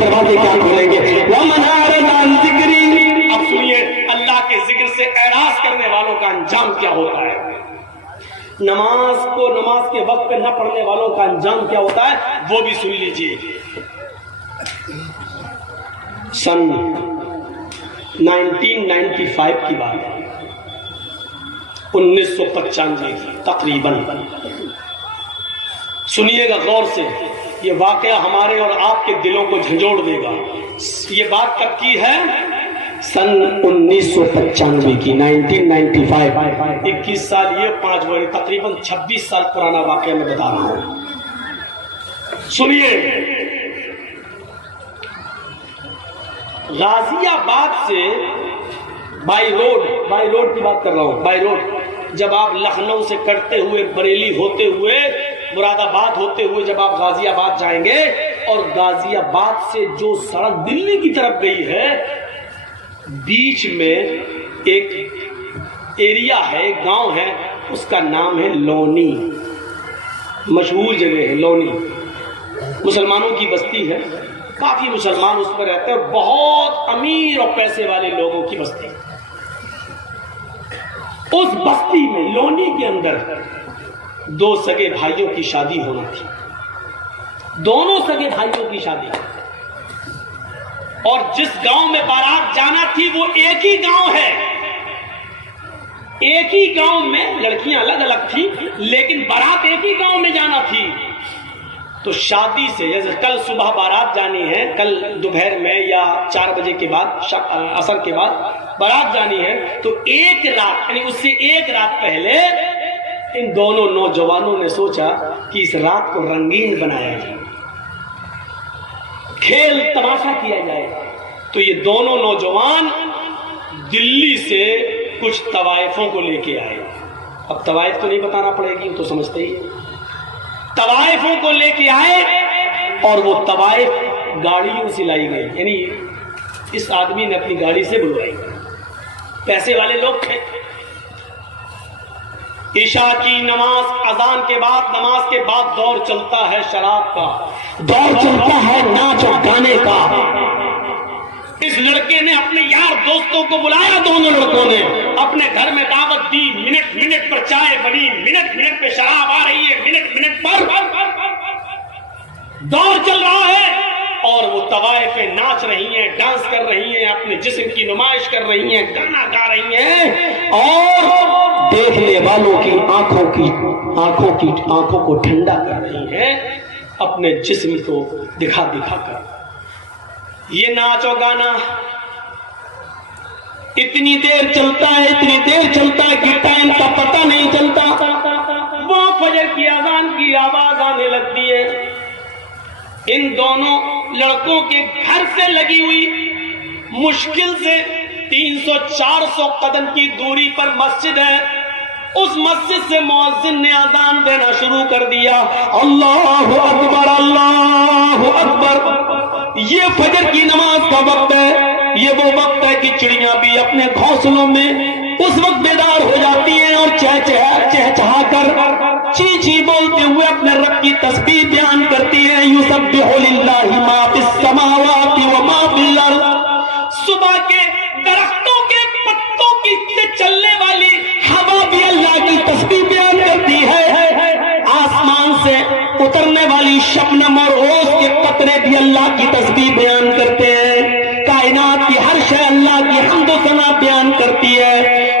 دروازے کیا کھولیں گے؟ وَمَنْ أَعْرَضَ عَنْ ذِكْرِي، اب سنیے اللہ کے ذکر سے اعراض کرنے والوں کا انجام کیا ہوتا ہے، نماز کو نماز کے وقت پہ نہ پڑھنے والوں کا انجام کیا ہوتا ہے، وہ بھی سن لیجیے۔ سن 1995 کی بات ہے، 1995 کی تقریباً، سنیے گا غور سے، یہ واقعہ ہمارے اور آپ کے دلوں کو جھنجھوڑ دے گا۔ یہ بات کب کی ہے؟ سن 1995 کی، 1995، 21 سال یہ 5 بڑے، تقریباً 26 سال پرانا واقعہ میں بتا رہا ہوں۔ سنیے، غازی آباد سے بائی روڈ کی بات کر رہا ہوں، بائی روڈ، جب آپ لکھنؤ سے کٹتے ہوئے بریلی ہوتے ہوئے مراد آباد ہوتے ہوئے جب آپ غازی آباد جائیں گے، اور غازی آباد سے جو سڑک دلی کی طرف گئی ہے، بیچ میں ایک ایریا ہے، گاؤں ہے، اس کا نام ہے لونی، مشہور جگہ ہے لونی، مسلمانوں کی بستی ہے، کافی مسلمان اس پر رہتے ہیں، بہت امیر اور پیسے والے لوگوں کی بستی۔ اس بستی میں لونی کے اندر 2 سگے بھائیوں کی شادی ہونا تھی، دونوں سگے بھائیوں کی شادی، اور جس گاؤں میں بارات جانا تھی وہ ایک ہی گاؤں ہے، ایک ہی گاؤں میں، لڑکیاں الگ الگ تھی لیکن بارات ایک ہی گاؤں میں جانا تھی۔ تو شادی سے جیسے کل صبح بارات جانی ہے، کل دوپہر میں یا 4 بجے کے بعد، عصر کے بعد بارات جانی ہے، تو ایک رات یعنی اس سے ایک رات پہلے ان دونوں نوجوانوں نے سوچا کہ اس رات کو رنگین بنایا جائے، کھیل تماشا کیا جائے۔ تو یہ دونوں نوجوان دلی سے کچھ طوائفوں کو لے کے آئے۔ اب طوائف تو نہیں بتانا پڑے گی، وہ تو سمجھتے ہی ہیں۔ طوائفوں کو لے کے آئے اور وہ طوائف گاڑیوں سے لائی گئی، یعنی اس آدمی نے اپنی گاڑی سے بلوائی، پیسے والے لوگ تھے۔ عشاء کی نماز، اذان کے بعد، نماز کے بعد دور چلتا ہے شراب کا، دور چلتا ہے ناچ اور گانے کا۔ اس لڑکے نے اپنے یار دوستوں کو بلایا، دونوں لڑکوں نے اپنے گھر میں دعوت دی، منٹ منٹ پر چائے بنی، منٹ منٹ پہ شراب آ رہی ہے، منٹ منٹ پر دور چل رہا ہے، اور وہ طوائفیں ناچ رہی ہیں، ڈانس کر رہی ہیں، اپنے جسم کی نمائش کر رہی ہیں، گانا گا رہی ہیں، اور دیکھنے والوں کی آنکھوں کو ٹھنڈا کر رہی ہیں اپنے جسم کو دکھا دکھا کر۔ یہ ناچ و گانا اتنی دیر چلتا ہے کہ ٹائم کا پتہ نہیں چلتا۔ وہ فجر کی اذان کی آواز آنے لگتی ہے۔ ان دونوں لڑکوں کے گھر سے لگی ہوئی مشکل سے 300-400 قدم کی دوری پر مسجد ہے، اس مسجد سے مؤذن نے اذان دینا شروع کر دیا، اللہ اکبر اللہ اکبر۔ یہ فجر کی نماز کا وقت ہے، یہ وہ وقت ہے کہ چڑیاں بھی اپنے گھونسلوں میں اس وقت بیدار ہو جاتی ہیں اور چہچہا کر چی چی بولتے ہوئے اپنے رب کی تسبیح بیان کرتی ہیں، یسبح للہ ما فی السماوات و ما فی الارض۔ صبح کے درختوں کے پتوں کی سے چلنے والی ہوا بھی اللہ کی تسبیح بیان کرتی ہے، آسمان سے اترنے والی شبنم اور اوس کے قطرے بھی اللہ کی تسبیح بیان کرتے ہیں، کائنات کی ہر شے اللہ کی حمد و ثنا بیان کرتی ہے۔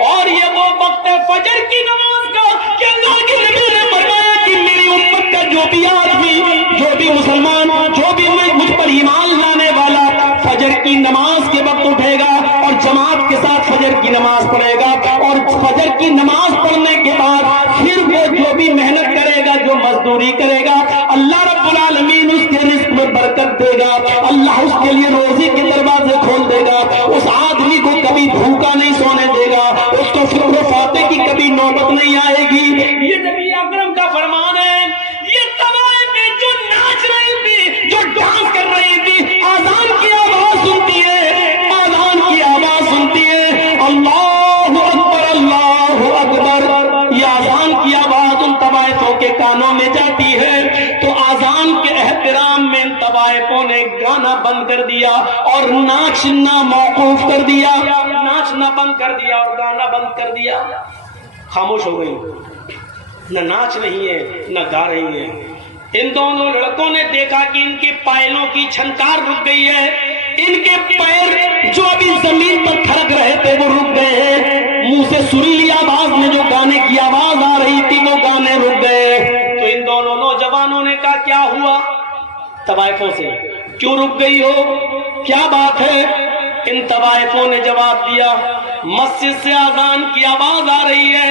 اور یہ وہ وقت ہے فجر کی نماز کا کہ اللہ کے نبی نے فرمایا کہ میری امت کا جو بھی آدمی، جو بھی مسلمان، جو بھی مجھ پر ایمان لانے والا فجر کی نماز کے وقت اٹھے گا اور جماعت کے ساتھ فجر کی نماز پڑھے گا، اور فجر کی نماز پڑھنے کے بعد پھر وہ جو بھی محنت کرے گا، جو مزدوری کرے گا، اللہ رب العالمین اس کے رزق میں برکت دے گا، اللہ اس کے لیے روزی کے دروازے کھول دے گا، اس آدمی کو کبھی بھوکا نہیں سونے دے گا، اس کو فکر و فاتح کی کبھی نوبت نہیں آئے گی۔ یہ نبی اکرم کا فرمان ہے۔ یہ طوائفیں جو ناچ رہی تھی، جو ڈانس کر رہی تھی، آذان کی آواز سنتی ہے، آذان کی آواز سنتی ہے، اللہ اکبر اللہ اکبر، یہ آذان کی آواز ان طوائفوں کے کانوں میں جاتی ہے، تو آذان کے احترام میں ان طوائفوں نے گانا بند کر دیا اور ناچنا موقوف کر دیا، ناچنا بند کر دیا اور گانا بند کر دیا، خاموش ہو گئی، نہ ناچ رہی ہے نہ گا رہی ہے۔ ان دونوں لڑکوں نے دیکھا کہ ان کے پائلوں کی چھنکار رک گئی ہے، ان کے پیر جو ابھی زمین پر تھرک رہے تھے وہ رک گئے ہیں، منہ سے سریلی آواز میں جو گانے کی آواز آ رہی تھی وہ گانے رک گئے۔ تو ان دونوں نوجوانوں نے کہا کیا ہوا؟ طوائفوں سے کیوں رک گئی ہو، کیا بات ہے؟ ان طوائفوں نے جواب دیا مسجد سے اذان کی آواز آ رہی ہے،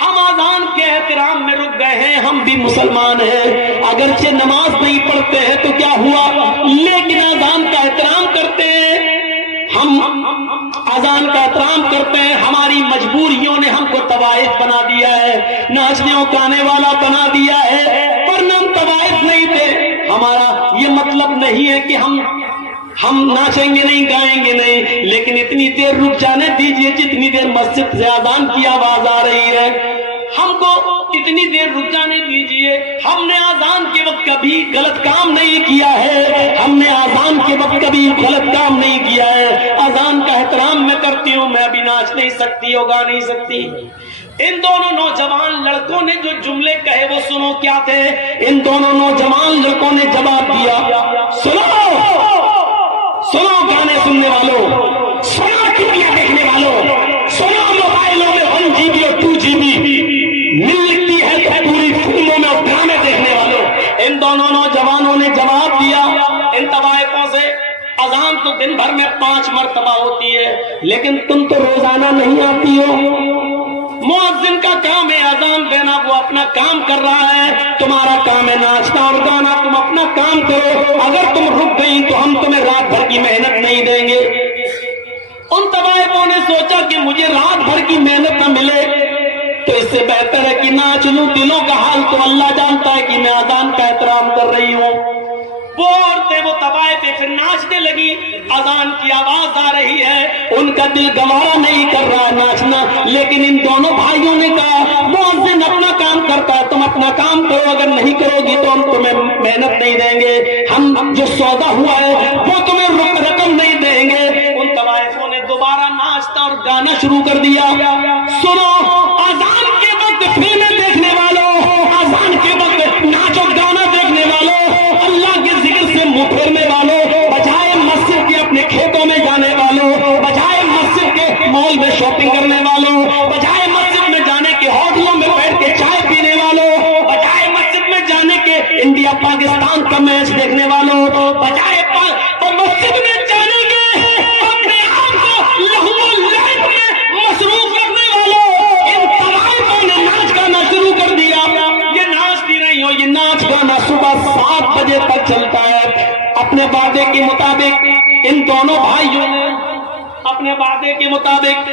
ہم اذان کے احترام میں رک گئے ہیں، ہم بھی مسلمان ہیں، اگرچہ نماز نہیں پڑھتے ہیں تو کیا ہوا، لیکن اذان کا احترام کرتے ہیں، ہم اذان کا احترام کرتے ہیں، ہماری مجبوریوں نے ہم کو طوائف بنا دیا ہے، ناچنے اور گانے والا بنا دیا ہے، ورنہ ہم طوائف نہیں تھے، ہمارا یہ مطلب نہیں ہے کہ ہم ناچیں گے نہیں گائیں گے نہیں، لیکن اتنی دیر رک جانے دیجئے جتنی دیر مسجد سے اذان کی آواز آ رہی ہے، ہم کو اتنی دیر رک جانے دیجئے، ہم نے اذان کے وقت کبھی غلط کام نہیں کیا ہے، ہم نے اذان کے وقت کبھی غلط کام نہیں کیا ہے، اذان کا احترام میں کرتی ہوں، میں ابھی ناچ نہیں سکتی اور گا نہیں سکتی۔ ان دونوں نوجوان لڑکوں نے جو جملے کہے وہ سنو کیا تھے، ان دونوں نوجوان لڑکوں نے جواب دیا سنو گانے سننے والوں، سنو ٹیویاں دیکھنے والوں، سنو موبائلوں میں 1 GB اور 2 GB ملتی ہے تو پوری فلموں میں اور ڈرامے دیکھنے والوں۔ ان دونوں نوجوانوں نے جواب دیا ان طوائفوں سے اذان تو دن بھر میں 5 مرتبہ ہوتی ہے، لیکن تم تو روزانہ نہیں آتی ہو، مؤذن کا کام ہے اذان دینا، وہ اپنا کام کر رہا ہے، تمہارا کام ہے ناچنا اور گانا، تم اپنا کام کرو، اگر تم رک گئی تو ہم تمہیں رات بھر کی محنت نہیں دیں گے۔ ان طوائفوں نے سوچا کہ مجھے رات بھر کی محنت نہ ملے تو اس سے بہتر ہے کہ ناچ لوں، دلوں کا حال تو اللہ جانتا ہے کہ میں اذان کا احترام کر رہی ہوں۔ وہ عورتیں وہ طوائفیں پھر ناچنے لگی، اذان کی آواز آ رہی ہے، ان کا دل گوارا نہیں کر رہا ناچنا، لیکن ان دونوں بھائیوں نے کہا مؤذن اپنا کام کرتا ہے، تم اپنا کام کرو، اگر نہیں کرو گی تو ہم تمہیں محنت نہیں دیں گے، ہم جو سودا ہوا ہے وہ تمہیں رقم نہیں دیں گے۔ ان طوائفوں نے دوبارہ ناچتا اور گانا شروع کر دیا۔ سنو اذان کے وقت فلمیں دیکھنے والوں، اذان کے وقت ناچ اور گانا دیکھنے والوں، اللہ کے ذکر سے منہ پھیرنے والوں، بجائے مسجد کے اپنے کھیتوں میں جانے والوں، بجائے مسجد کے مال میں شاپنگ کرنے والوں، بجائے مسجد میں جانے کے ہوٹلوں میں بیٹھ کے چائے پینے والوں، بجائے مسجد میں جانے کے انڈیا پاکستان کا میچ دیکھنے والوں، بجائے مسجد میں جانے کے اپنے آپ کو لہو و لعب میں مصروف رکھنے والوں، ان طوائفوں نے ناچ گانا شروع کر دیا۔ یہ ناچتی نہیں ہو، یہ ناچ گانا صبح 7 بجے تک چلتا ہے۔ اپنے وعدے کے مطابق ان دونوں بھائیوں نے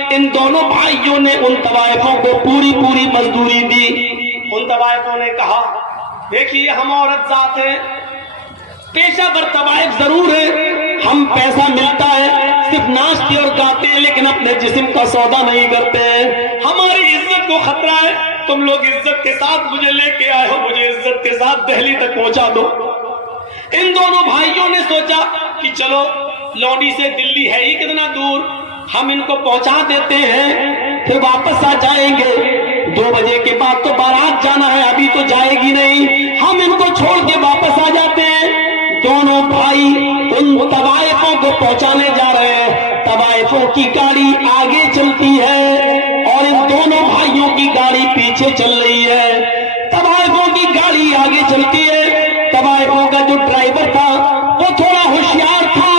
ان دونوں بھائیوں نے ان طوائفوں کو پوری مزدوری دی۔ ان طوائفوں نے کہا دیکھیے ہم عورت ذات ہیں، پیشہ ور طوائف ضرور ہے، ہم پیسہ ملتا ہے، صرف ناچتے اور گاتے ہیں لیکن اپنے جسم کا سودا نہیں کرتے ہیں، ہماری عزت کو خطرہ ہے، تم لوگ عزت کے ساتھ مجھے لے کے آئے ہو، مجھے عزت کے ساتھ دہلی تک پہنچا دو۔ ان دونوں بھائیوں نے سوچا کہ چلو لونڈی سے دلی ہے ہی کتنا دور، ہم ان کو پہنچا دیتے ہیں پھر واپس آ جائیں گے، 2 بجے کے بعد تو بارات جانا ہے، ابھی تو جائے گی نہیں، ہم ان کو چھوڑ کے واپس آ جاتے ہیں۔ دونوں بھائی ان طوائفوں کو پہنچانے جا رہے ہیں، طوائفوں کی گاڑی آگے چلتی ہے اور ان دونوں بھائیوں کی گاڑی پیچھے چل رہی ہے۔ طوائفوں کی گاڑی آگے چلتی ہے، طوائفوں کا جو ڈرائیور تھا وہ تھوڑا ہوشیار تھا،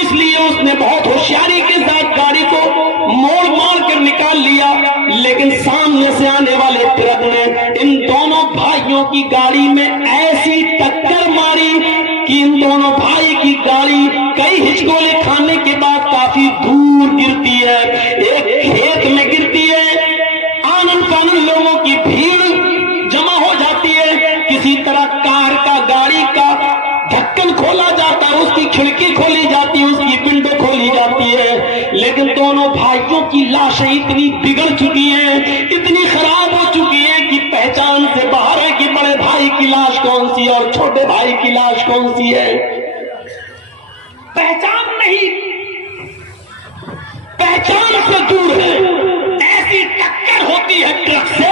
اس لیے اس نے بہت ہوشیاری کے ساتھ گاڑی کو موڑ کر نکال لیا، لیکن سامنے سے آنے والے ٹرک نے ان دونوں بھائیوں کی گاڑی میں ایسی ٹکر ماری کہ ان دونوں بھائی کی گاڑی کئی ہچکولے کھانے کے بعد کافی دور گرتی ہے، ایک کھیت میں گرتی ہے، آنن فانن لوگوں کی بھیڑ جمع ہو جاتی ہے، کسی طرح کار کا گاڑی کا ڈھکن کھولا جاتا ہے، اس کی کھڑکی کھولی جاتی ہے، اس کی ونڈو کھولی جاتی ہے، لیکن دونوں بھائیوں کی لاشیں اتنی بگڑ چکی ہیں، اتنی خراب ہو چکی ہیں کہ پہچان سے باہر ہے کہ بڑے بھائی کی لاش کون سی ہے اور چھوٹے بھائی کی لاش کون سی ہے۔ پہچان نہیں، پہچان سے دور ہے، ایسی ٹکر ہوتی ہے ٹرک سے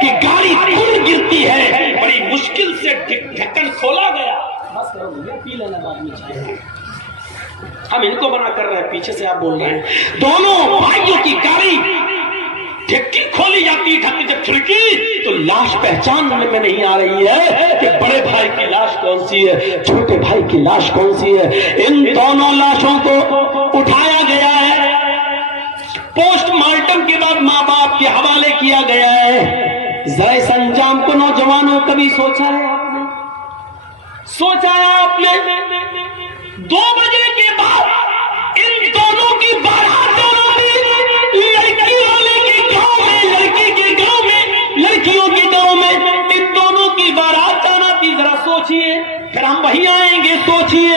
کہ گاڑی دور گرتی ہے، بڑی مشکل سے ڈھکن کھولا گیا، بس کرو بھیا پی لینا بعد میں چاہیے، ہم ان کو منع کر رہے ہیں، پیچھے سے آپ بول رہے ہیں، دونوں بھائیوں کی گاڑی ڈھکی کھولی جاتی ہے، جب کھڑکی تو لاش پہچاننے میں نہیں آ رہی ہے کہ بڑے بھائی کی لاش کون سی ہے، چھوٹے بھائی کی لاش کون سی ہے، ان دونوں لاشوں کو اٹھایا گیا ہے، پوسٹ مارٹم کے بعد ماں باپ کے حوالے کیا گیا ہے، ذرا اس انجام کو نوجوانوں کبھی سوچا ہے آپ نے، سوچا ہے آپ نے، 2 بجے کے بعد ان دونوں کی بارات لڑکی والے کے گاؤں میں، لڑکی کے گاؤں میں، لڑکیوں کے گاؤں میں ان دونوں کی بارات جانا تھی، ذرا سوچئے، پھر ہم وہیں آئیں گے، سوچئے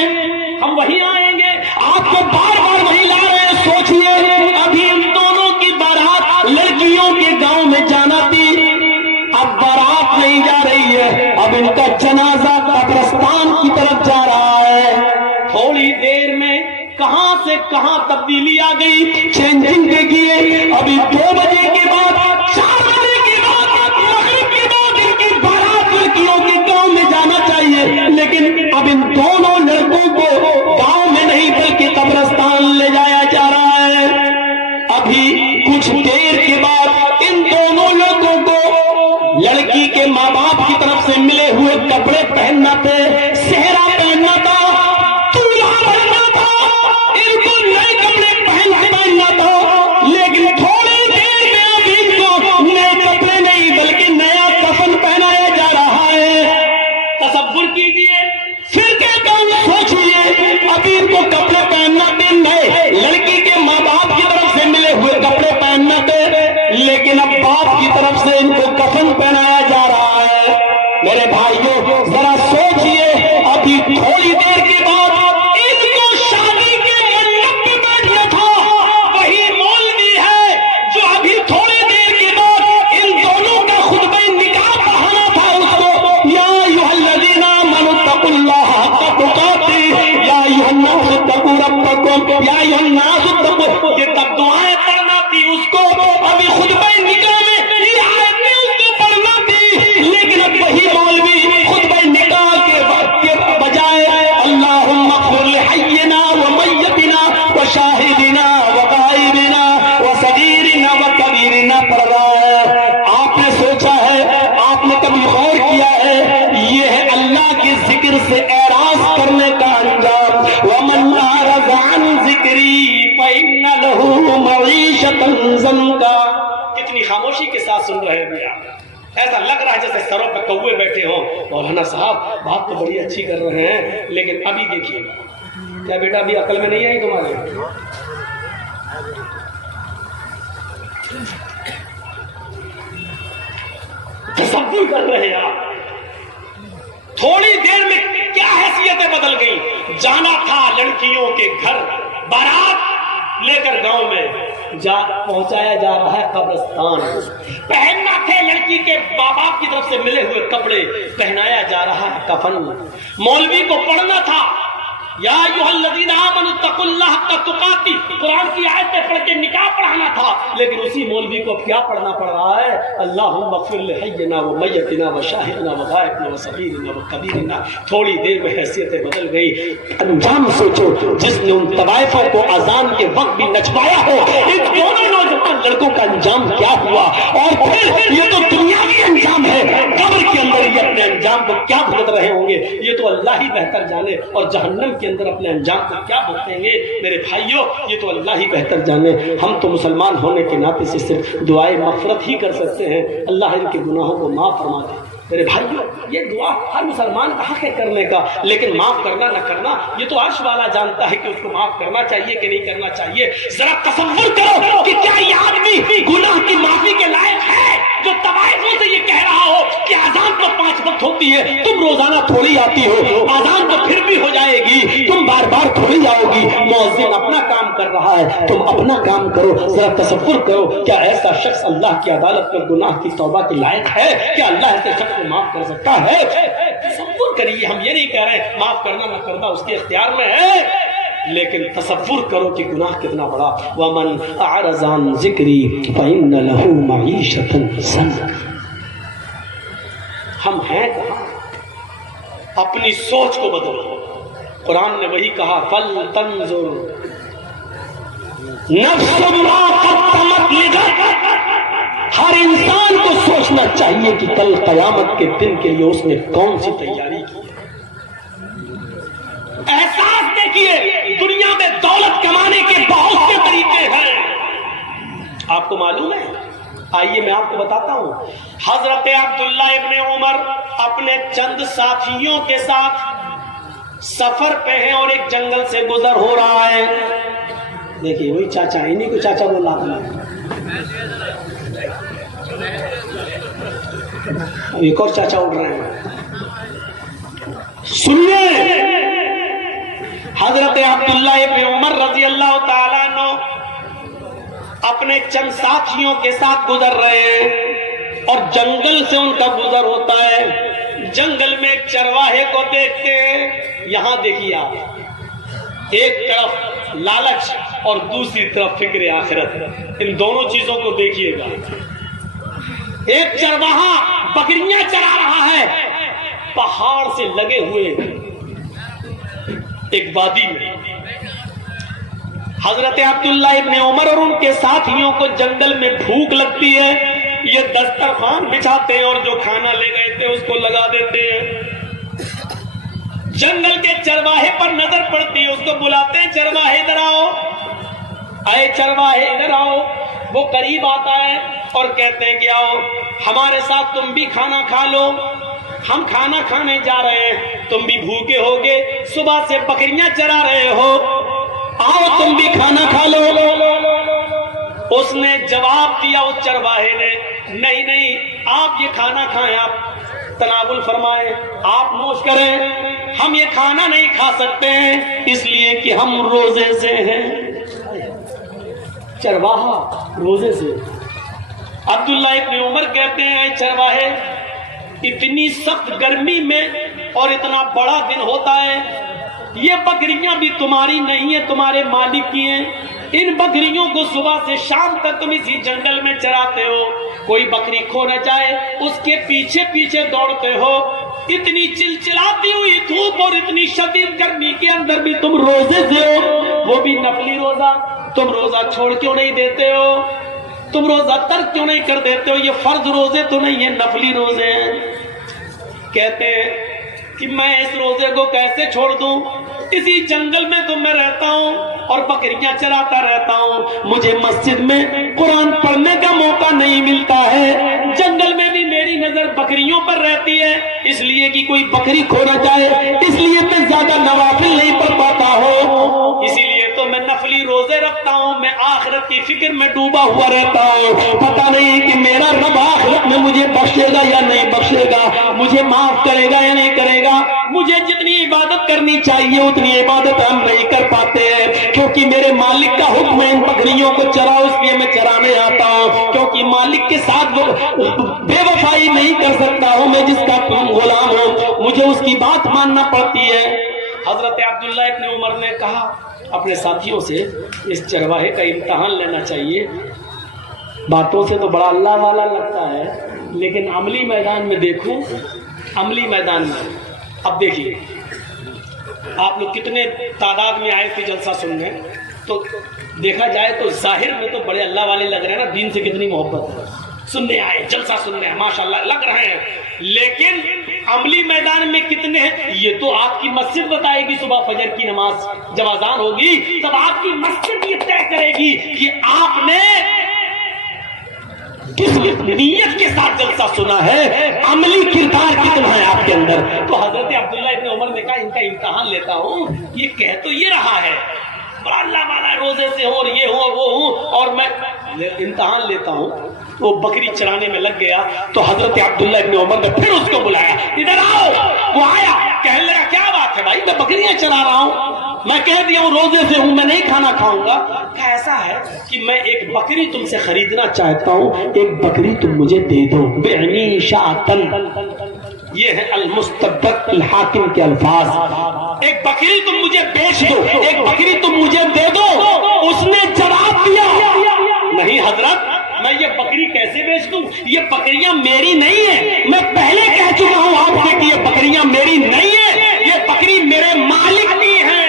ہم وہیں آئیں گے، آپ کو بار بار وہیں لا رہے ہیں، سوچئے ابھی ان دونوں کی بارات لڑکیوں کے گاؤں میں جانا تھی، اب بارات نہیں جا رہی ہے، اب ان کا جنازہ قبرستان کی طرف جا رہا ہے، تھوڑی دیر میں کہاں سے کہاں تبدیلی آ گئی، چینجنگ دیکھیے، ابھی 2 بجے کے بعد 4 بجے کے بعد مغرب کے بعد ان کی بارات لڑکیوں کے گاؤں میں جانا چاہیے، لیکن اب ان دونوں لڑکوں کو گاؤں میں نہیں بلکہ قبرستان لے جایا جا رہا ہے، ابھی کچھ دیر کے بعد ان دونوں لوگوں کو لڑکی کے ماں باپ کی طرف سے ملے ہوئے کپڑے پہننا تھے، صحرا پہننا تھا، لیکن تھوڑی دیر میں اب ان کو نئے کپڑے نہیں بلکہ نیا کفن پہنایا جا رہا ہے، تصور کیجئے، پھر کہتا ہوں سوچئے، ابھی ان کو کپڑے پہننا تھے نئے، لڑکی کے ماں باپ کی طرف سے ملے ہوئے کپڑے پہننا تھے، لیکن اب باپ کی طرف سے ان کو کفن پہنایا جا رہا ہے، میرے بھائیوں ذرا سوچئے، ابھی تھوڑی دیر کے بعد یہ تب دعائیں پڑھنا تھی اس کو، ابھی خطبہ نکاح میں یہ آیتیں اس کو پڑھنا تھی، لیکن اب وہی مولوی خطبہ نکاح کے بجائے اللہم اغفر لحینا ومیتنا وشاہدنا وغائبنا وصغیرنا وکبیرنا پڑھ رہا ہے، آپ نے سوچا ہے، آپ نے کبھی غور کیا ہے، یہ ہے اللہ کے ذکر سے اعراض کرنے کا انجام، ومن اعرض عن ذکری فإن له معیشۃ ضنکا، کتنی خاموشی کے ساتھ سن رہے ہیں آپ، ایسا لگ رہا ہے جیسے سروں پہ کوے بیٹھے ہوں، مولانا صاحب بات تو بڑی اچھی کر رہے ہیں، لیکن ابھی دیکھیے کیا بیٹا ابھی عقل میں نہیں آئی تمہارے، تصور کر رہے ہیں آپ، تھوڑی دیر میں کیا حیثیتیں بدل گئی، جانا تھا لڑکیوں کے گھر، بارات لے کر گاؤں میں پہنچایا جا رہا ہے قبرستان، پہننا تھے لڑکی کے ماں باپ کی طرف سے ملے ہوئے کپڑے، پہنایا جا رہا ہے کفن، مولوی کو پڑھنا تھا یا ایھا الذین آمنوا اتقوا اللہ حق تقاتی، قرآن کی آیتیں پڑھ کے نکاح پڑھانا تھا، لیکن اسی مولوی کو کیا پڑھنا پڑ رہا ہے، اللہم اغفر لحینا ومیتنا وشاہدنا وغائبنا وصغیرنا وکبیرنا، تھوڑی دیر میں حیثیتیں بدل گئی، انجام سوچو، جس نے ان طوائفوں کو اذان کے وقت بھی نچوایا ہو، ان دونوں نوجوان لڑکوں کا انجام کیا ہوا، اور پھر یہ تو دنیاوی انجام ہے، قبر کے اندر یہ اپنے انجام کو کیا بھگت رہے ہوں گے، یہ تو اللہ ہی بہتر جانے، اور جہنم کے اندر اپنے انجام کو کیا بھگتیں گے، میرے بھائیوں یہ تو اللہ ہی بہتر جانے، ہم تو مسلمان ہونے کے ناطے سے صرف دعائے مغفرت ہی کر سکتے ہیں، اللہ ان کے گناہوں کو معاف فرما دے، میرے بھائیوں یہ دعا ہر مسلمان کا حق ہے کرنے کا، لیکن معاف کرنا نہ کرنا یہ تو عرش والا جانتا ہے کہ اس کو معاف کرنا چاہیے کہ نہیں کرنا چاہیے، ذرا تصور کرو کہ کیا یہ آدمی گناہ کی معافی کے لائق ہے جو طوائفوں سے یہ کہہ رہا ہو کہ اذان تو 5 وقت ہوتی ہے، تم روزانہ تھوڑی آتی ہو، اذان تو پھر بھی ہو جائے گی، تم بار بار تھوڑی آؤ گی، مؤذن اپنا کام کر رہا ہے، تم اپنا کام کرو، ذرا تصور کرو کیا ایسا شخص اللہ کی عدالت میں گناہ کی توبہ کے لائق ہے، کیا اللہ ایسے شخص کو معاف کر سکتا ہے؟ تصور کریے، ہم یہ نہیں کہہ رہے معاف کرنا نہ کرنا اس کے اختیار میں ہے، لیکن تصور کرو کہ گناہ کتنا بڑا. وَمَنْ أَعْرَضَ عَنْ ذِكْرِي فَإِنَّ لَهُ مَعِيشَةً ضَنْكًا. ہم ہیں کہاں؟ اپنی سوچ کو بدلو. قرآن نے وہی کہا فَلْتَنْظُرْ نَفْسٌ مَا قَدَّمَتْ لِغَدٍ. ہر انسان کو سوچنا چاہیے کہ کل قیامت کے دن کے لیے اس نے کون سی تیاری کی. احساس دیکھیے دنیا میں دولت کمانے کے بہت سے طریقے ہیں. آپ کو معلوم ہے؟ آئیے میں آپ کو بتاتا ہوں. حضرت عبداللہ ابن عمر اپنے چند ساتھیوں کے ساتھ سفر پہ ہیں اور ایک جنگل سے گزر ہو رہا ہے. دیکھیے وہی چاچا, انہیں کو چاچا بول رہا تھا. ایک اور چاچا اٹھ رہے ہیں. سنیے, حضرت عبداللہ ابن عمر رضی اللہ تعالیٰ عنہ اپنے چند ساتھیوں کے ساتھ گزر رہے ہیں اور جنگل سے ان کا گزر ہوتا ہے. جنگل میں ایک چرواہے کو دیکھتے ہیں. یہاں دیکھیے آپ, ایک طرف لالچ اور دوسری طرف فکر آخرت. ان دونوں چیزوں کو دیکھیے گا. ایک چرواہا بکریاں چرا رہا ہے پہاڑ سے لگے ہوئے ایک وادی میں. حضرت عبداللہ ابن عمر اور ان کے ساتھیوں کو جنگل میں بھوک لگتی ہے. یہ دسترخوان بچھاتے ہیں اور جو کھانا لے گئے تھے اس کو لگا دیتے ہیں. جنگل کے چرواہے پر نظر پڑتی ہے, اس کو بلاتے ہیں چرواہے ادھر آؤ, اے چرواہے ادھر آؤ. وہ قریب آتا ہے اور کہتے ہیں کہ آؤ ہمارے ساتھ تم بھی کھانا کھا لو. ہم کھانا کھانے جا رہے ہیں, تم بھی بھوکے ہوگے, صبح سے بکریاں چرا رہے ہو, آؤ تم بھی کھانا کھا لو. اس نے جواب دیا اس چرواہے نے, نہیں نہیں آپ یہ کھانا کھائیں, آپ تناول فرمائیں, آپ نوش کریں. ہم یہ کھانا نہیں کھا سکتے ہیں اس لیے کہ ہم روزے سے ہیں. چرواہا روزے سے. عبداللہ ابن عمر کہتے ہیں اے چرواہے, اتنی سخت گرمی میں اور اتنا بڑا دن ہوتا ہے, یہ بکریاں بھی تمہاری نہیں ہیں, تمہارے مالک کی ہیں. ان بکریوں کو صبح سے شام تک تم اسی جنگل میں چراتے ہو, کوئی بکری کھو نہ جائے اس کے پیچھے پیچھے دوڑتے ہو. اتنی چلچلاتی ہوئی دھوپ اور اتنی شدید گرمی کے اندر بھی تم روزے سے ہو, وہ بھی نفلی روزہ. تم روزہ چھوڑ کیوں نہیں دیتے ہو؟ تم روزہ ترک کیوں نہیں کر دیتے ہو؟ یہ فرض روزے تو نہیں ہیں, نفلی روزے ہیں. کہتے ہیں کہ میں اس روزے کو کیسے چھوڑ دوں, اسی جنگل میں تو میں رہتا ہوں اور بکریاں چراتا رہتا ہوں, مجھے مسجد میں قرآن پڑھنے کا موقع نہیں ملتا ہے. جنگل میں بھی میری نظر بکریوں پر رہتی ہے, اس لیے کہ کوئی بکری کھو نہ جائے, اس لیے میں زیادہ نوافل نہیں پڑھ پاتا ہوں, اسی لیے تو میں نفلی روزے رکھتا ہوں. میں آخرت کی فکر میں ڈوبا ہوا رہتا ہوں, پتہ نہیں کہ میرا رب آخرت میں مجھے بخشے گا یا نہیں بخشے گا, مجھے معاف کرے گا یا نہیں کرے گا. مجھے جتنی عبادت کرنی چاہیے اتنی عبادت ہم نہیں کر پاتے ہیں, کیونکہ میرے مالک کا حکم ہے ان بکریوں کو چراؤ, اس لیے میں چرانے آتا ہوں. کیونکہ مالک کے ساتھ بے وفائی نہیں کر سکتا ہوں, میں جس کا غلام ہوں, مجھے اس کی بات ماننا پڑتی ہے. حضرت عبداللہ ابن عمر نے کہا اپنے ساتھیوں سے اس چرواہے کا امتحان لینا چاہیے. باتوں سے تو بڑا اللہ والا لگتا ہے, لیکن عملی میدان میں دیکھو, عملی میدان میں اب دیکھیے آپ لوگ کتنے تعداد میں آئے تھے جلسہ سننے, تو دیکھا جائے تو ظاہر میں تو بڑے اللہ والے لگ رہے ہیں نا, دین سے کتنی محبت ہے, سننے آئے, جلسہ سننے ماشاءاللہ لگ رہے ہیں. لیکن عملی میدان میں کتنے ہیں یہ تو آپ کی مسجد بتائے گی. صبح فجر کی نماز جب اذان ہوگی تب آپ کی مسجد یہ طے کرے گی کہ آپ نے کس نیت کے ساتھ جلسہ سنا ہے, عملی کردار کتنا ہے آپ کے اندر. تو حضرت عبداللہ ابن عمر نے کہا ان کا امتحان لیتا ہوں, یہ کہہ تو یہ رہا ہے بڑا اللہ والا روزے سے ہوں اور یہ ہوں وہ ہوں, اور میں امتحان لیتا ہوں. وہ بکری چرانے میں لگ گیا تو حضرت عبداللہ ابن عمر نے پھر اس کو بلایا, ادھر آؤ. وہ آیا, کہنے لگا کیا بات ہے بھائی, میں بکریاں چرا رہا ہوں, میں کہہ دیا ہوں روزے سے ہوں, میں نہیں کھانا کھاؤں گا. ایسا ہے کہ میں ایک بکری تم سے خریدنا چاہتا ہوں, ایک بکری تم مجھے دے دو. بعنی شاطن, یہ ہے المستدرک الحاکم کے الفاظ. ایک بکری تم مجھے بیچ دو, ایک بکری تم یہ بکریاں میری نہیں ہیں. میں پہلے کہہ چکا ہوں آپ سے کہ یہ بکریاں میری نہیں ہیں, یہ بکری میرے مالک کی ہے.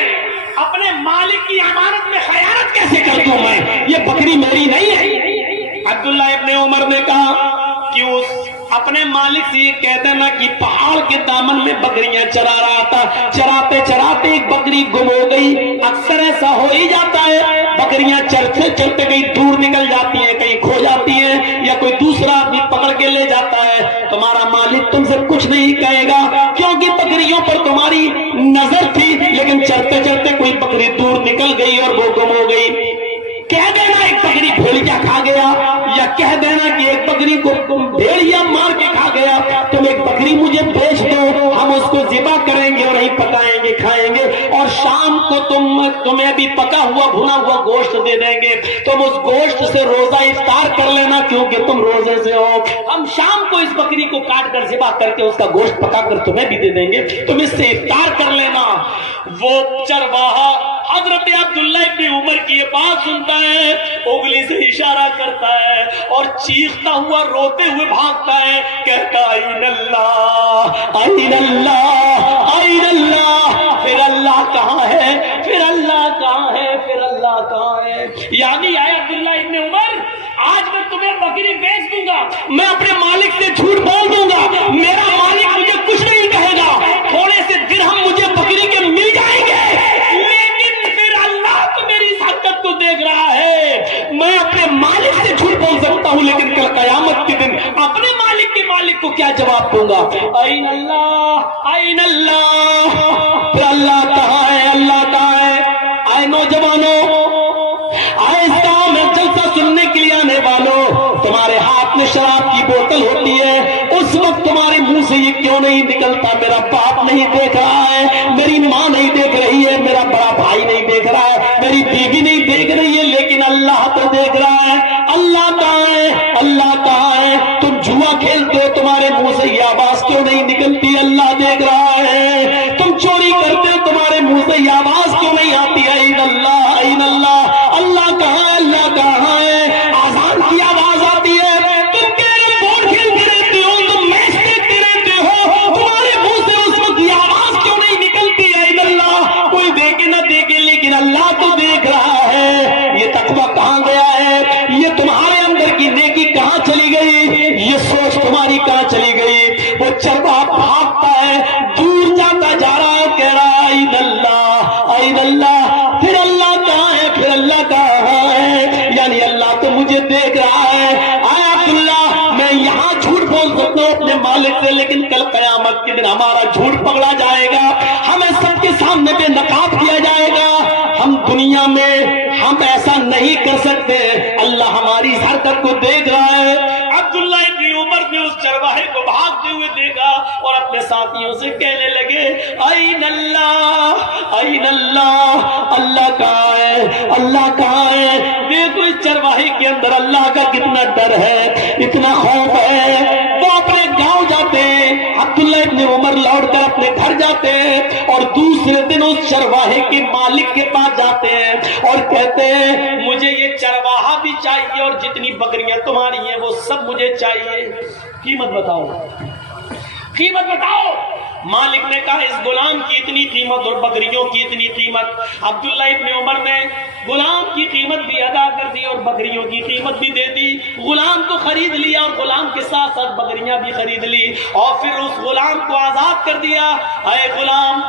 اپنے مالک کی امانت میں خیانت کیسے کر دوں میں؟ یہ بکری میری نہیں ہے. عبداللہ ابن عمر نے کہا کہ اس اپنے مالک سے یہ کہہ دینا کہ پہاڑ کے دامن میں بکریاں چرا رہا تھا, چراتے چراتے ایک بکری گم ہو گئی. اکثر ایسا ہو ہی جاتا ہے, بکریاں چرتے چرتے کہیں دور نکل جاتی ہیں, کہیں کھو جاتی ہیں, یا کوئی دوسرا آدمی پکڑ کے لے جاتا ہے. تمہارا مالک تم سے کچھ نہیں کہے گا کیونکہ بکریوں پر تمہاری نظر تھی, لیکن چرتے چرتے کوئی بکری دور نکل گئی اور وہ گم ہو گئی. کہہ دینا ایک بکری بھیڑیا کھا گیا, یا کہہ دینا کہ ایک بکری کو بھیڑیا مار کے کھا گیا. تم ایک بکری مجھے بیچ دو, ہم اس کو ذبح کریں گے اور وہیں پکائیں گے, کھائیں گے, اور شام کو تمہیں بھی پکا ہوا بھنا ہوا گوشت دے دیں گے. تم اس گوشت سے روزہ افطار کر لینا کیونکہ تم روزے سے ہو. ہم شام کو اس بکری کو کاٹ کر ذبح کر کے اس کا گوشت پکا کر تمہیں بھی دے دیں گے, تم اس سے افطار کر لینا. وہ چرواہا حضرت عبداللہ ابن عمر کی یہ بات سنتا ہے, انگلی سے اشارہ کرتا ہے اور چیختا ہوا روتے ہوئے بھاگتا ہے, کہتا این اللہ این اللہ این اللہ. پھر اللہ کہاں ہے, پھر اللہ کہاں ہے, پھر اللہ کہاں ہے. یعنی اے عبداللہ ابن عمر, آج میں تمہیں بکری بیچ دوں گا, میں اپنے مالک سے جھوٹ بول دوں گا, میرا مالک مجھے کچھ نہیں کہے گا, تھوڑے سے درہم مجھے بکری کے مل جائیں گے, لیکن پھر اللہ تو میری اس حرکت کو دیکھ رہا ہے. میں اپنے مالک سے جھوٹ بول سکتا ہوں, لیکن کل قیامت کے دن اپنے مالک کے مالک کو کیا جواب دوں گا؟ این اللہ این اللہ. پھر اللہ کہاں ہے, اللہ کہاں ہے. آئے نوجوانوں, آئے اس کام میں جلسہ سننے کے لیے آنے والوں, تمہارے ہاتھ میں شراب کی بوتل ہوتی ہے, اس وقت تمہارے منہ سے یہ کیوں نہیں نکلتا, میرا باپ نہیں دیکھ رہا ہے, میری ماں نہیں دیکھ رہی ہے, میرا بڑا بھائی نہیں دیکھ رہا ہے, میری بیوی نہیں دیکھ رہی ہے, لیکن اللہ تو دیکھ رہا ہے. اللہ کہاں ہے, اللہ کہاں ہے. تم جوا کھیلتے ہو, تمہارے منہ سے یہ آواز کیوں نہیں نکلتی, اللہ دیکھ رہا ہے. تم چوری کرتے ہو, تمہارے منہ سے یہ آواز کیوں نہیں آتی ہے, این اللہ این اللہ. اللہ کہاں ہے, اللہ کہاں ہے. آزان کی آواز آتی ہے, تم کیرم بورڈ کھیلتے رہتے ہو, تم میچ دیکھتے رہتے ہو, تمہارے منہ سے اس وقت یہ آواز کیوں نہیں نکلتی ہے, این اللہ. کوئی دیکھے نہ دیکھے, لیکن اللہ تو دیکھ رہا ہے. یہ تقویٰ کہاں گیا ہے, یہ تمہارے اندر کی نیکی کہاں چلی گئی, یہ سوچ تمہاری کہاں چلی گئی. وہ چرواہا بھاگتا ہے, دور جاتا جا رہا ہے, کہہ رہا ہے این اللہ این اللہ. پھر اللہ کہاں ہے, پھر اللہ کہاں ہے. یعنی اللہ تو مجھے دیکھ رہا ہے. اے عبداللہ, میں یہاں جھوٹ بول سکتا ہوں اپنے مالک سے, لیکن کل قیامت کے دن ہمارا جھوٹ پکڑا جائے گا, ہمیں سب کے سامنے بے نقاب کیا جائے گا. ہم دنیا میں ہم ایسا نہیں کر سکتے, اللہ ہماری اس حرکت کو دیکھ رہا ہے. عبداللہ ابن عمر نے اس چرواہے کو بھاگتے ہوئے دیکھا اور اپنے ساتھیوں سے کہنے لگے, این اللہ این اللہ. اللہ کہاں ہے, اللہ کہاں ہے. دیکھو اس چرواہے کے اندر اللہ کا کتنا ڈر ہے, اتنا خوف ہے. وہ اپنے گاؤں جاتے ہیں, عبداللہ ابن عمر لوٹ کر اپنے گھر جاتے ہیں, اور دوسرے دن اس چرواہے کے مالک کے پاس جاتے ہیں اور کہتے ہیں, مجھے یہ چرواہا بھی چاہیے اور جتنی بکریاں تمہاری ہیں وہ سب مجھے چاہیے. قیمت بتاؤ, قیمت بتاؤ. مالک نے کہا اس غلام کی اتنی قیمت اور بکریوں کی اتنی قیمت. عبداللہ ابن عمر نے غلام کی قیمت بھی ادا کر دی اور بکریوں کی قیمت بھی دے دی. غلام کو خرید لیا اور غلام کے ساتھ ساتھ بکریاں بھی خرید لی, اور پھر اس غلام کو آزاد کر دیا. اے غلام,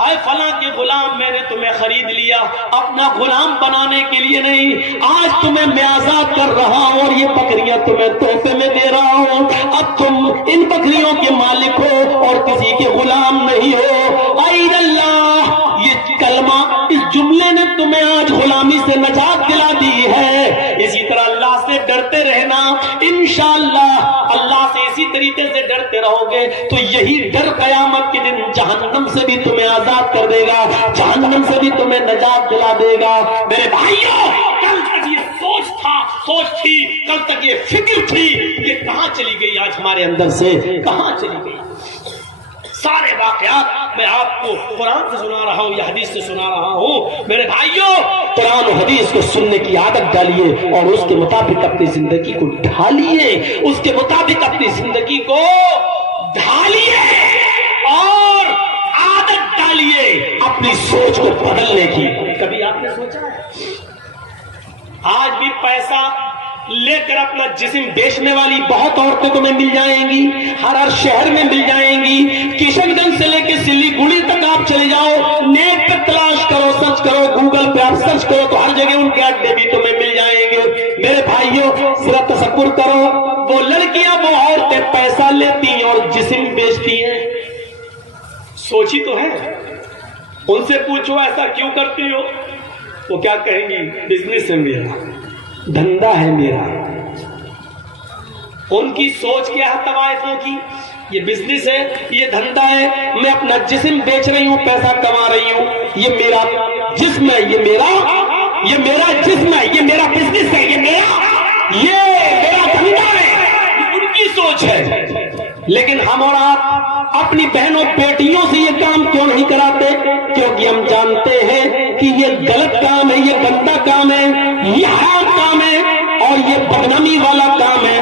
اے فلاں کے غلام, میں نے تمہیں خرید لیا, اپنا غلام بنانے کے لیے نہیں, آج تمہیں میں آزاد کر رہا ہوں اور یہ بکریاں تمہیں تحفے میں دے رہا ہوں. اب تم ان بکریوں کے مالک ہو اور کسی کے غلام نہیں ہو. این اللہ, یہ کلمہ, اس جملے نے تمہیں آج غلامی سے نجات دلا دی ہے. اسی طرح اللہ سے ڈرتے رہنا, انشاءاللہ اللہ سے اسی طریقے سے ڈرتے رہو گے تو یہی ڈر قیامت کے دن جہنم سے بھی تمہیں آزاد کر دے گا, جہنم سے بھی تمہیں نجات دلا دے گا. میرے بھائیوں, کل تک یہ سوچ تھی, کل تک یہ فکر تھی, یہ کہاں چلی گئی آج ہمارے اندر سے, کہاں چلی گئی. سارے واقعات میں آپ کو قرآن سے سنا رہا ہوں یا حدیث سے سنا رہا ہوں. میرے بھائیوں, قرآن و حدیث کو سننے کی عادت ڈالیے اور اس کے مطابق اپنی زندگی کو ڈھالیے، اس کے مطابق اپنی زندگی کو ڈھالیے اور عادت ڈالیے اپنی سوچ کو بدلنے کی۔ کبھی آپ نے سوچا ہے آج بھی پیسہ لے کر اپنا جسم بیچنے والی بہت عورتیں تمہیں مل جائیں گی، ہر شہر میں مل جائیں گی، کشن گنج سے لے کے سلی گڑی تک آپ چلے جاؤ، نیٹ پہ تلاش کرو، سرچ کرو، گوگل پہ آپ سرچ کرو تو ہر جگہ ان کے اڈے بھی تمہیں مل جائیں گے۔ میرے بھائیوں ذرا تصور کرو، وہ لڑکیاں وہ عورتیں پیسہ لیتی ہیں اور جسم بیچتی ہیں۔ سوچی تو ہے، ان سے پوچھو ایسا کیوں کرتی ہو، وہ کیا کہیں گی؟ بزنس ہے میرا، دھندا ہے میرا۔ ان کی سوچ کیا ہے طوائفوں کی؟ یہ بزنس ہے، یہ دھندا ہے، میں اپنا جسم بیچ رہی ہوں، پیسہ کما رہی ہوں، یہ میرا جسم ہے، یہ میرا جسم ہے، یہ میرا بزنس ہے، یہ میرا دھندا ہے۔ ان کی سوچ ہے۔ لیکن ہم اور آپ اپنی بہنوں بیٹیوں سے یہ کام کیوں نہیں کراتے؟ کیونکہ ہم جانتے ہیں کہ یہ غلط کام ہے، یہ گندا کام ہے، یہ حرام کام ہے اور یہ بدنامی والا کام ہے،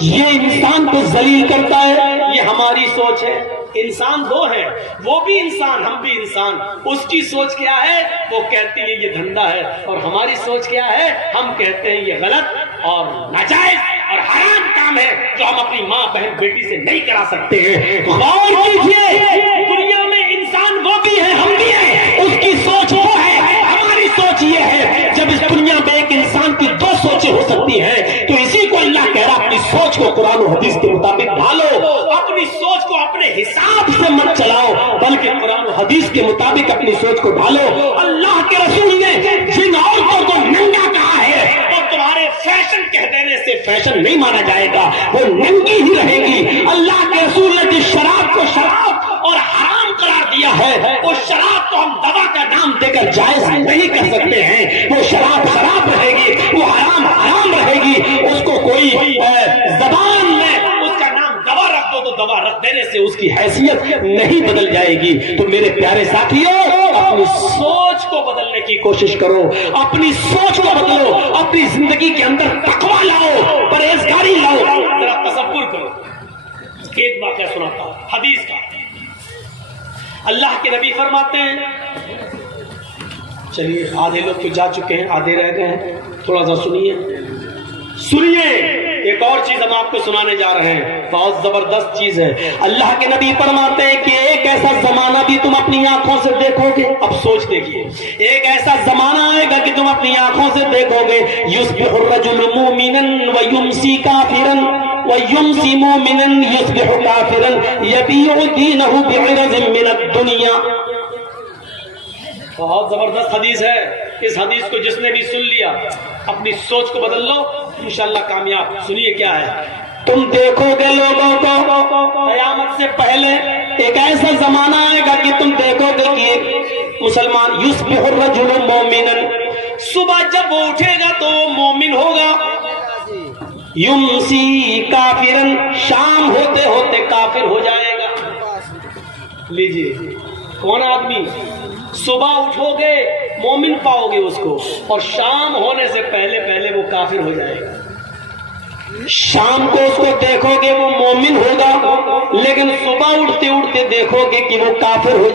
یہ انسان کو ذلیل کرتا ہے۔ یہ ہماری سوچ ہے۔ انسان دو ہے، وہ بھی انسان، ہم بھی انسان۔ اس کی سوچ کیا ہے؟ وہ کہتی ہے یہ دھندا ہے، اور ہماری سوچ کیا ہے؟ ہم کہتے ہیں یہ غلط اور ناجائز اور حرام کام ہے جو ہم اپنی ماں بہن بیٹی سے نہیں کرا سکتے ہیں۔ غور کیجیے، دنیا میں انسان وہ بھی ہے، ہم بھی ہیں، اس کی سوچ وہ ہے، ہماری سوچ یہ ہے۔ جب اس دنیا میں ایک انسان کی دو سوچیں ہو سکتی ہیں تو اسی کو اللہ کہہ رہا اپنی سوچ کو قرآن و حدیث کے مطابق ڈھالو، اپنی سوچ کو اپنے حساب سے مت چلاؤ بلکہ قرآن و حدیث کے مطابق اپنی سوچ کو ڈھالو۔ اللہ کے رسول نے جن عورتوں کو ننگا کہا ہے وہ تمہارے فیشن کہہ دینے سے فیشن نہیں مانا جائے گا، وہ ننگی ہی رہے گی۔ اللہ کے رسول نے جس شراب کو شراب اور حرام قرار دیا ہے، اس شراب کو ہم دوا کا نام دے کر جائز نہیں کر سکتے ہیں۔ وہ شراب شراب رہے گی، وہ حرام حرام رہے گی۔ اس کو کوئی زبان میں اس کا نام دوا رکھ دو تو دوا رکھ دینے سے اس کی حیثیت نہیں بدل جائے گی۔ تو میرے پیارے ساتھیوں، اپنی سوچ کو بدلنے کی کوشش کرو، اپنی سوچ کو بدلو، اپنی زندگی کے اندر تقوی لاؤ، پرہیزگاری لاؤ۔ ذرا تصور کرو، ایک واقعہ سناتا ہوں حدیث کا۔ اللہ کے نبی فرماتے ہیں، چلیے آدھے لوگ تو جا چکے ہیں، آدھے رہ گئے ہیں، تھوڑا سا سنیے۔ ایک اور چیز ہم آپ کو سنانے جا رہے ہیں، بہت زبردست چیز ہے۔ اللہ کے نبی فرماتے ہیں کہ ایک ایسا زمانہ بھی تم اپنی آنکھوں سے دیکھو گے۔ اب سوچ دیکھیے، ایک ایسا زمانہ آئے گا کہ تم اپنی آنکھوں سے دیکھو گے، یصبح الرجل مومنا ویمسی کافرا ویمسی مومنا یصبح کافرا یبیع دینہ بعرض من الدنیا۔ بہت زبردست حدیث ہے۔ اس حدیث کو جس نے بھی سن لیا اپنی سوچ کو بدل لو، انشاءاللہ کامیاب۔ سنیے کیا ہے، تم دیکھو گے لوگوں کو قیامت سے پہلے ایک ایسا زمانہ آئے گا کہ تم دیکھو گے کہ ایک مسلمان یصبح الرجل مومنا، صبح جب وہ اٹھے گا تو وہ مومن ہوگا، یمسی کافرا، شام ہوتے ہوتے کافر ہو جائے گا۔ لیجیے، کون آدمی صبح اٹھو گے مومن پاؤ گے اس کو، اور شام ہونے سے پہلے پہلے وہ کافر ہو جائے گا۔ شام کو اس کو دیکھو گے وہ مومن ہوگا، لیکن صبح اٹھتے اٹھتے دیکھو گے کہ وہ کافر ہو جائے گا۔